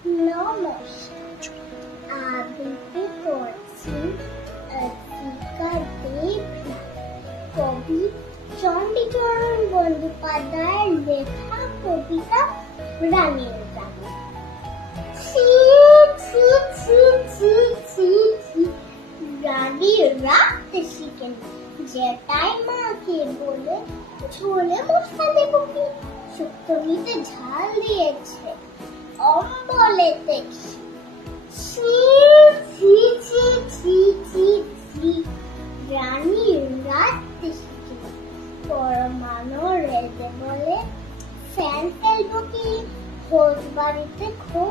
নমস্কার, আবৃত্তি করছি শিক্ষা দেবী। কবি চণ্ডীচরণ বন্দ্যোপাধ্যায়ের লেখা কবিতা রানীর গান। ছি ছি ছি ছি ছি ছি, রানী রাখতে শিখেন, যেটাই মাকে বলে ঝোলে মশলা দেবো কি, শুক্তমিতে ঝাল দিয়েছে অম্বলেতে। ছি ছি ছি ছি ছি ছি, রানী রাখতে শিখেন, পরমানো রেজে বলে ফ্যান ফেলবো কি, খোঁজ বাড়িতে খোঁজ